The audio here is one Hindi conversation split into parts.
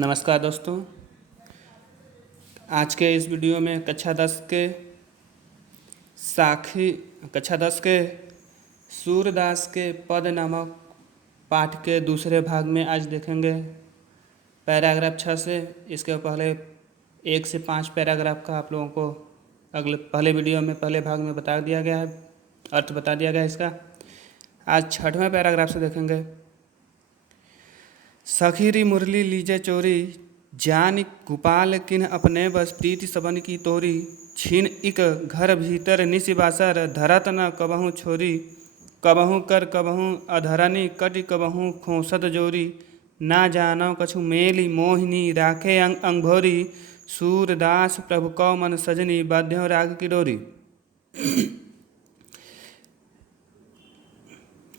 नमस्कार दोस्तों। आज के इस वीडियो में कक्षा 10 के सूरदास के पद नामक पाठ के दूसरे भाग में आज देखेंगे पैराग्राफ 6 से। इसके पहले 1 से 5 पैराग्राफ का आप लोगों को पहले वीडियो में पहले भाग में बता दिया गया है, अर्थ बता दिया गया है इसका। आज 6वें पैराग्राफ से देखेंगे। सखीरी मुरली लीजे चोरी, जान गोपाल किन्ह अपने बस प्रीति सबन की तोरी। छीन इक घर भीतर निशिबासर, धरत न कबहूँ छोरी। कबहूँ कर कबहूँ अधरनी, कटि कबहूँ खोसत जोरी। ना जानो कछु मेली मोहिनी, राखे अंग अंग भोरी। सूरदास प्रभु कौ मन सजनी, बाध्यो राग की डोरी।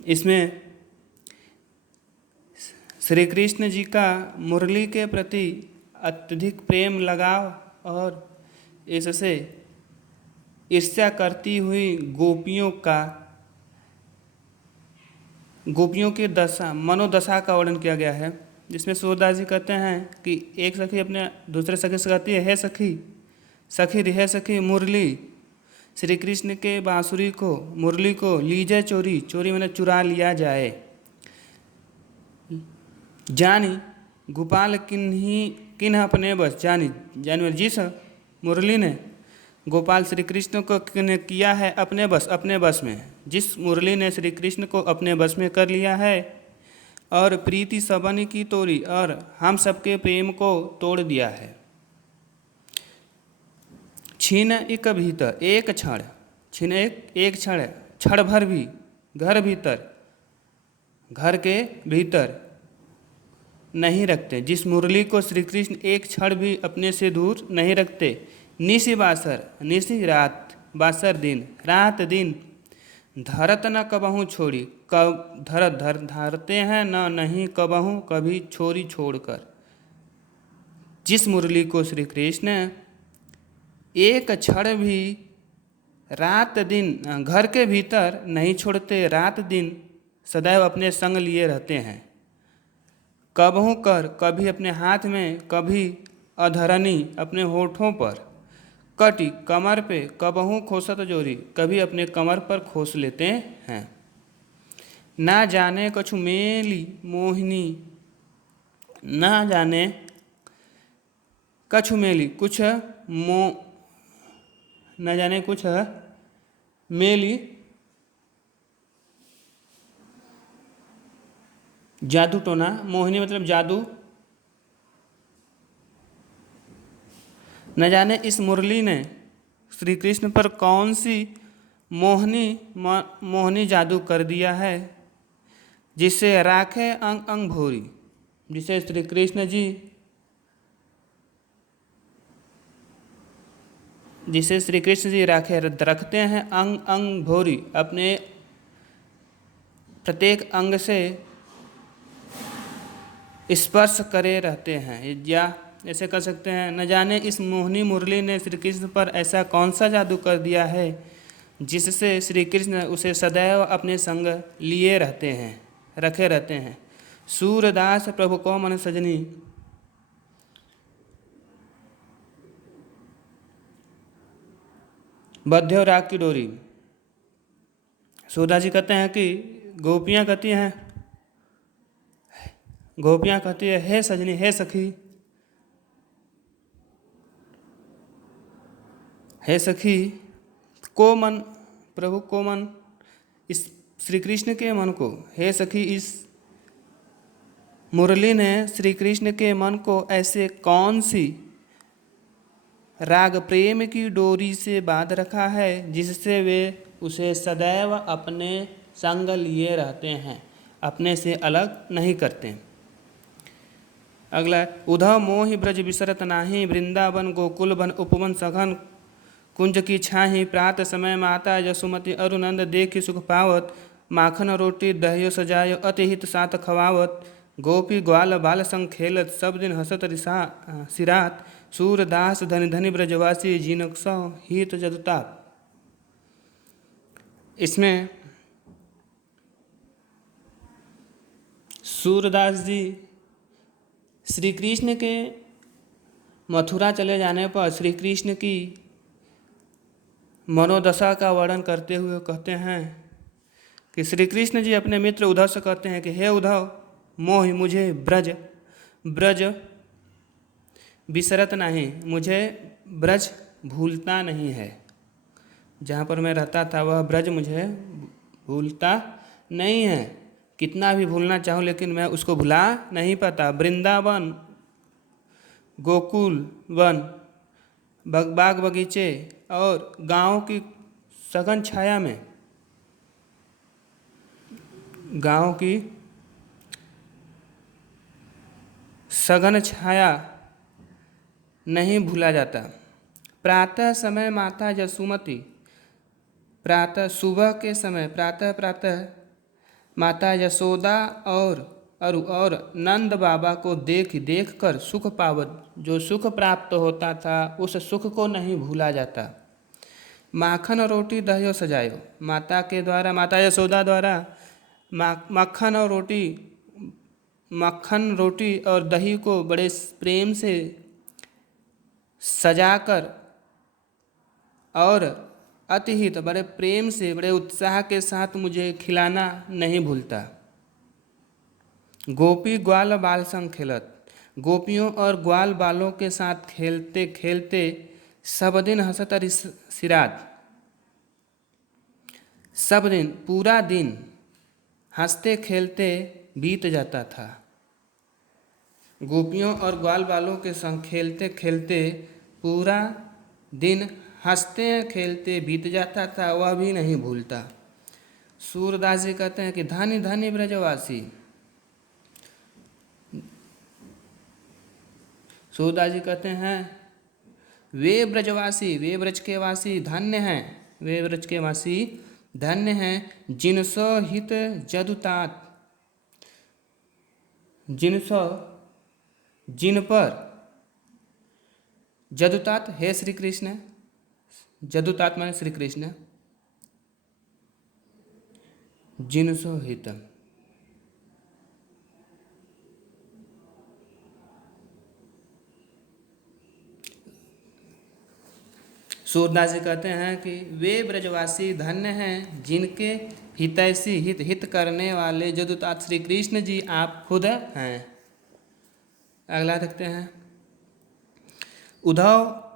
इसमें श्री कृष्ण जी का मुरली के प्रति अत्यधिक प्रेम लगाव और इससे ईर्ष्या करती हुई गोपियों की मनोदशा का वर्णन किया गया है। जिसमें सूरदास जी कहते हैं कि एक सखी अपने दूसरे सखी से कहती है, हे सखी मुरली, श्री कृष्ण के बांसुरी को, मुरली को लीजे चोरी, चोरी मैंने चुरा लिया जाए। जानी गोपाल किन्ह अपने बस, जानी जिस मुरली ने गोपाल श्री कृष्ण को किया है अपने बस में, जिस मुरली ने श्री कृष्ण को अपने बस में कर लिया है। और प्रीति सबन की तोड़ी, और हम सबके प्रेम को तोड़ दिया है। छीन एक भीतर, एक क्षण, छीन एक क्षण, क्षण भर भी, घर के भीतर नहीं रखते, जिस मुरली को श्री कृष्ण एक क्षण भी अपने से दूर नहीं रखते। निशि बासर, निशि रात, बासर दिन, रात दिन। धरत न कबहूँ छोड़ी, कब धरते हैं न नहीं कबहूँ कभी छोरी छोड़कर। जिस मुरली को श्री कृष्ण एक क्षण भी रात दिन घर के भीतर नहीं छोड़ते, रात दिन सदैव अपने संग लिए रहते हैं। कबहूँ कर, कभी अपने हाथ में, कभी अधरनी अपने होठों पर, कटी कमर पे, कबहूँ खोसत जोरी, कभी अपने कमर पर खोस लेते हैं। ना जाने कछु मेली मोहिनी, ना जाने कछु मेली, न जाने कुछ मेली, जादू टोना, मोहिनी मतलब जादू। न जाने इस मुरली ने श्री कृष्ण पर कौन सी मोहनी जादू कर दिया है, जिससे राखे अंग अंग भोरी, जिसे श्री कृष्ण जी रखते हैं अंग अंग भोरी, अपने प्रत्येक अंग से स्पर्श करे रहते हैं। या ऐसे कर सकते हैं, न जाने इस मोहनी मुरली ने श्री कृष्ण पर ऐसा कौन सा जादू कर दिया है, जिससे श्री कृष्ण उसे सदैव अपने संग लिए रखे रहते हैं। सूरदास प्रभु को मन सजनी, बध्यो राग की डोरी। सूरदास जी कहते हैं कि गोपियाँ कहती है, हे सजनी, हे सखी, को मन, प्रभु को मन, इस श्री कृष्ण के मन को, हे सखी, इस मुरली ने श्री कृष्ण के मन को ऐसे कौन सी राग प्रेम की डोरी से बांध रखा है, जिससे वे उसे सदैव अपने संग लिए रहते हैं, अपने से अलग नहीं करते। अगला, उधव मोहि ब्रज बिसरत नाही, वृंदावन गोकुल बन उपवन सघन। कुंज की छाही प्रात समय, माता यशोमती अरुनंद देखी सुख पावत। माखन रोटी दहियो सजायो, अति हित साथ खवावत। गोपी ग्वाल बाल संग खेलत, सब दिन हसत सिरात। सूरदास धनि धनि ब्रजवासी, जिनक सौ हित जदुताप। इसमें सूरदास जी श्री कृष्ण के मथुरा चले जाने पर श्री कृष्ण की मनोदशा का वर्णन करते हुए कहते हैं कि श्री कृष्ण जी अपने मित्र उद्धव से कहते हैं कि हे उद्धव, मोहि मुझे ब्रज ब्रज बिसरत नहीं, मुझे ब्रज भूलता नहीं है। जहाँ पर मैं रहता था वह ब्रज मुझे भूलता नहीं है। कितना भी भूलना चाहूँ लेकिन मैं उसको भुला नहीं पाता। वृंदावन, गोकुल वन, बाग बगीचे और गाँव की सघन छाया में, गाँव की सघन छाया नहीं भूला जाता। प्रातः समय माता जसुमती, प्रातः सुबह के समय प्रातः प्रातः माता यशोदा और नंद बाबा को देख कर सुख पावत, जो सुख प्राप्त होता था उस सुख को नहीं भूला जाता। माखन रोटी दहियो सजायो, माता के द्वारा, माता यशोदा द्वारा मक्खन रोटी और दही को बड़े प्रेम से सजाकर और अतिहित बड़े प्रेम से बड़े उत्साह के साथ मुझे खिलाना नहीं भूलता। गोपी ग्वाल बाल संग खेलत, गोपियों और ग्वाल बालों के साथ खेलते खेलते सब दिन हंसत सिरात, सब दिन पूरा दिन हंसते खेलते बीत जाता था। गोपियों और ग्वाल बालों के संग खेलते खेलते पूरा दिन हंसते खेलते बीत जाता था, वह भी नहीं भूलता। सूरदास जी कहते हैं कि धन्य धन्य ब्रजवासी, सूरदास जी कहते हैं वे ब्रजवासी, वे ब्रज के वासी धन्य हैं, वे ब्रज के वासी धन्य हैं, जिनसो हित जदुतात, जिन पर जदुतात है श्री कृष्ण, जदुतात माने श्री कृष्ण, जिनसो हित। सूरदास जी कहते हैं कि वे ब्रजवासी धन्य हैं जिनके हितैषी, हित करने वाले जदुतात श्री कृष्ण जी आप खुद हैं। अगला देखते हैं। उद्धव